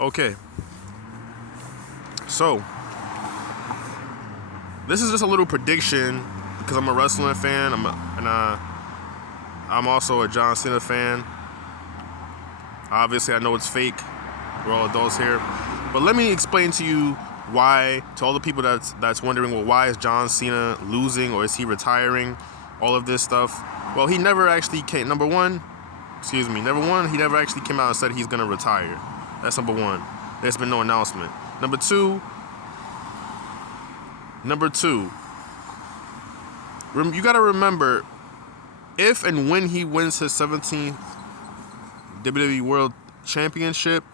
Okay, so this is just a little prediction because I'm a wrestling fan. I'm also a John Cena fan. Obviously, I know it's fake. We're all adults here, but let me explain to you why. To all the people that's wondering, well, why is John Cena losing or is he retiring? All of this stuff. Well, he never actually came. Number one, he never actually came out and said he's gonna retire. That's number one. There's been no announcement. Number two, you gotta remember, if and when he wins his 17th WWE World Championship,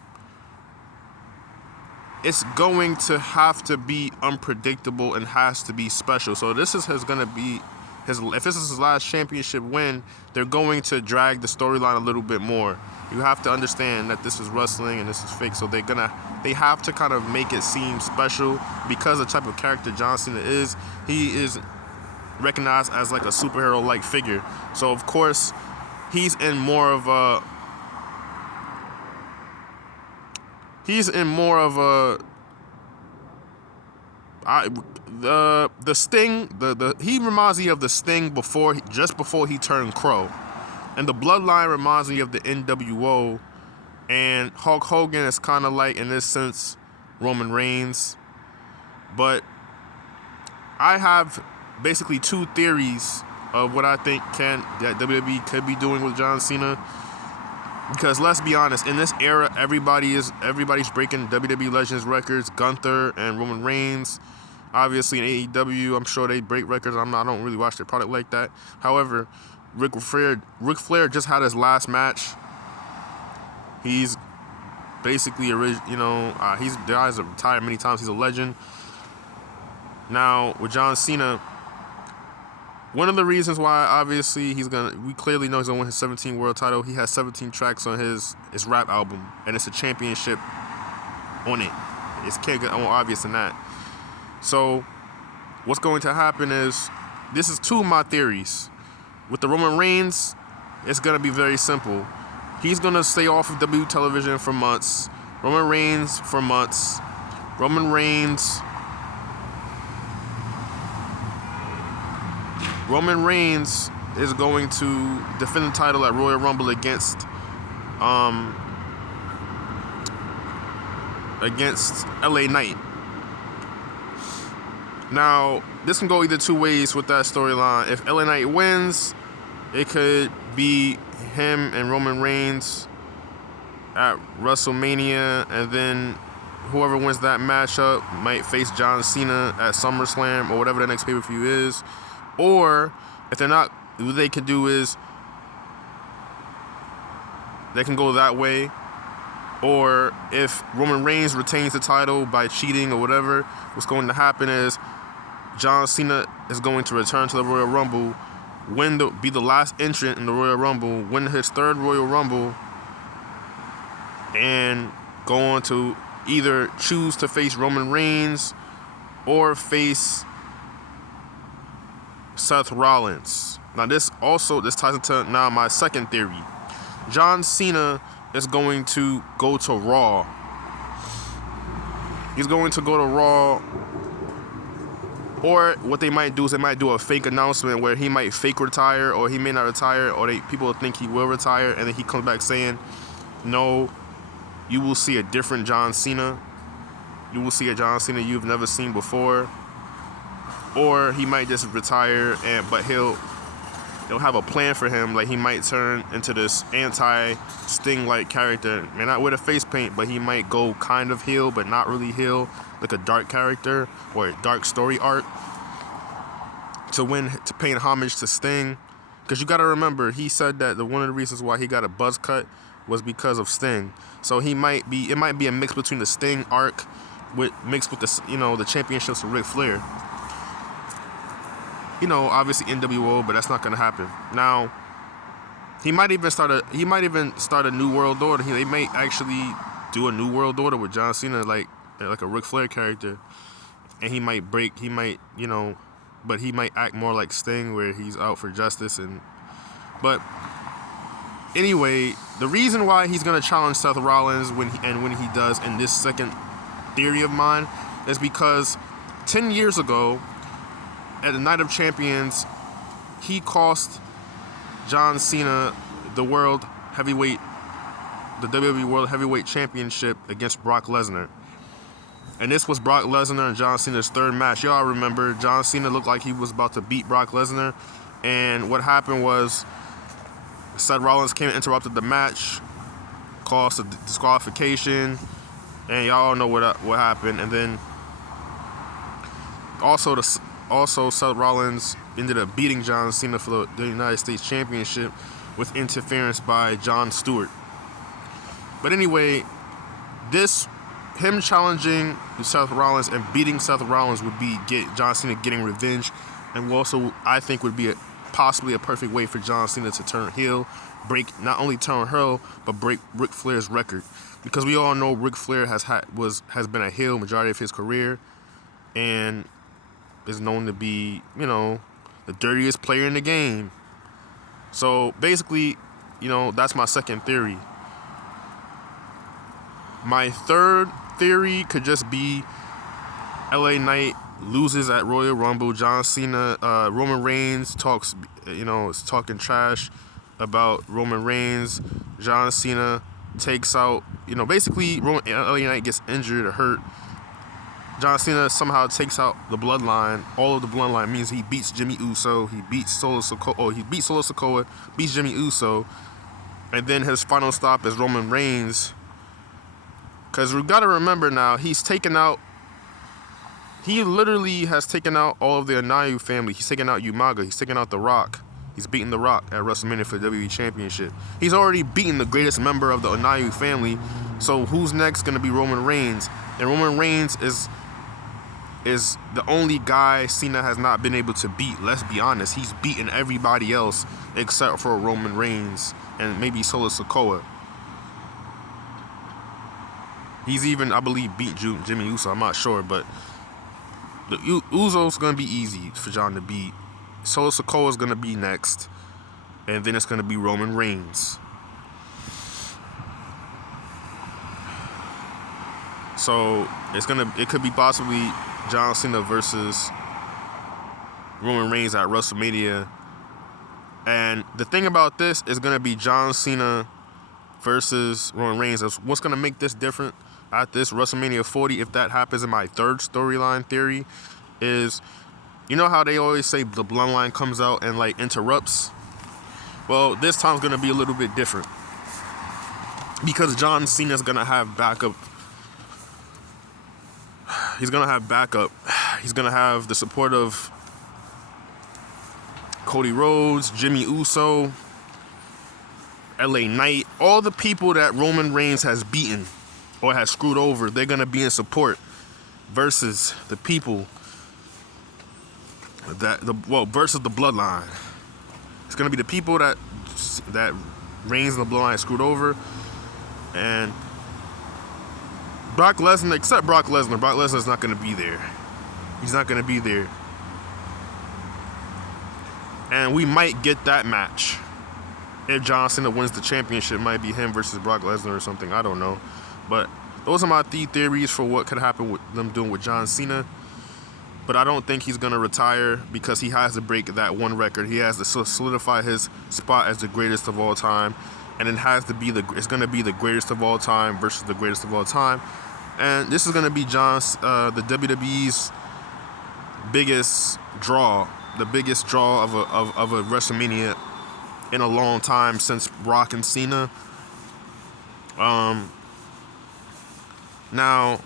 it's going to have to be unpredictable and has to be special. So this is gonna be if this is his last championship win, they're going to drag the storyline a little bit more. You have to understand that this is wrestling and this is fake, so they have to kind of make it seem special because the type of character John Cena is. He is recognized as like a superhero-like figure. So of course, he's in more of a the Sting. He reminds me of the Sting just before he turned Crow, and the Bloodline reminds me of the NWO, and Hulk Hogan is kind of like, in this sense, Roman Reigns. But I have basically two theories of what I think that WWE could be doing with John Cena. Because let's be honest, in this era, everybody's breaking WWE Legends records. Gunther and Roman Reigns, obviously in AEW, I'm sure they break records. I don't really watch their product like that. However, Ric Flair just had his last match. He's basically he's retired many times. He's a legend. Now with John Cena, one of the reasons why, obviously, we clearly know he's gonna win his 17th world title. He has 17 tracks on his rap album, and it's a championship on it. It can't get more obvious than that. So, what's going to happen is, this is two of my theories. With the Roman Reigns, it's gonna be very simple. He's gonna stay off of WWE television for months. Roman Reigns for months. Roman Reigns is going to defend the title at Royal Rumble against LA Knight. Now, this can go either two ways with that storyline. If LA Knight wins, it could be him and Roman Reigns at WrestleMania, and then whoever wins that matchup might face John Cena at SummerSlam or whatever the next pay-per-view is. Or, if they're not, what they can do is, they can go that way. Or, if Roman Reigns retains the title by cheating or whatever, what's going to happen is, John Cena is going to return to the Royal Rumble, be the last entrant in the Royal Rumble, win his third Royal Rumble, and go on to either choose to face Roman Reigns or face Seth Rollins. Now this ties into now my second theory. John Cena is going to go to Raw. He's going to go to Raw, or what they might do is they might do a fake announcement where he might fake retire, or he may not retire, or people think he will retire, and then he comes back saying, no, you will see a different John Cena. You will see a John Cena you've never seen before. Or he might just retire, but they'll have a plan for him. Like, he might turn into this anti-Sting-like character. May not wear the face paint, but he might go kind of heel, but not really heel, like a dark character or a dark story arc to pay homage to Sting. Because you got to remember, he said that one of the reasons why he got a buzz cut was because of Sting. So it might be a mix between the Sting arc mixed with the championships with Ric Flair. Obviously NWO, but that's not gonna happen. Now, he might even start a new world order. They may actually do a new world order with John Cena, like a Ric Flair character, and he might but he might act more like Sting, where he's out for justice. But anyway, the reason why he's gonna challenge Seth Rollins when he does in this second theory of mine is because 10 years ago at the Night of Champions, he cost John Cena the WWE World Heavyweight Championship against Brock Lesnar. And this was Brock Lesnar and John Cena's third match. Y'all remember, John Cena looked like he was about to beat Brock Lesnar. And what happened was Seth Rollins came and interrupted the match, caused a disqualification, and y'all know what happened. And then also Seth Rollins ended up beating John Cena for the United States Championship with interference by Jon Stewart. But anyway, him challenging Seth Rollins and beating Seth Rollins would be John Cena getting revenge, and also I think would be possibly a perfect way for John Cena to turn heel, not only turn heel, but break Ric Flair's record, because we all know Ric Flair has been a heel majority of his career, and is known to be, the dirtiest player in the game. So basically, that's my second theory. My third theory could just be LA Knight loses at Royal Rumble. John Cena, Roman Reigns is talking trash about Roman Reigns. John Cena takes out, basically LA Knight gets injured or hurt. John Cena somehow takes out the bloodline. All of the bloodline means he beats Jimmy Uso. He beats Solo Sikoa. Beats Jimmy Uso. And then his final stop is Roman Reigns. Because we got to remember now, he literally has taken out all of the Anayu family. He's taken out Umaga. He's taken out The Rock. He's beaten The Rock at WrestleMania for the WWE Championship. He's already beaten the greatest member of the Anayu family. So who's next going to be Roman Reigns? And Roman Reigns is the only guy Cena has not been able to beat. Let's be honest. He's beaten everybody else except for Roman Reigns and maybe Solo Sikoa. He's even, I believe, beat Jimmy Uso. I'm not sure, but the Uso's going to be easy for John to beat. Solo Sikoa's going to be next. And then it's going to be Roman Reigns. So it could be possibly John Cena versus Roman Reigns at WrestleMania. And the thing about this is going to be John Cena versus Roman Reigns. What's going to make this different at this WrestleMania 40, if that happens in my third storyline theory, is, how they always say the bloodline comes out and interrupts? Well, this time's going to be a little bit different, because John Cena's going to have backup. He's going to have backup. He's going to have the support of Cody Rhodes, Jimmy Uso, LA Knight, all the people that Roman Reigns has beaten or has screwed over. They're going to be in support versus the people versus the bloodline. It's going to be the people that Reigns and the bloodline screwed over. And Brock Lesnar, except Brock Lesnar's not going to be there. He's not going to be there. And we might get that match. If John Cena wins the championship, it might be him versus Brock Lesnar or something. I don't know. But those are my 3 theories for what could happen with them doing with John Cena. But I don't think he's going to retire, because he has to break that one record. He has to solidify his spot as the greatest of all time. And it's going to be the greatest of all time versus the greatest of all time. And this is going to be the WWE's biggest draw, the biggest draw of a WrestleMania in a long time since Rock and Cena. Now,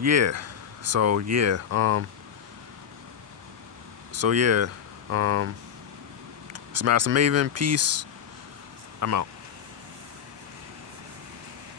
yeah. So yeah. It's Master Maven. Peace. I'm out.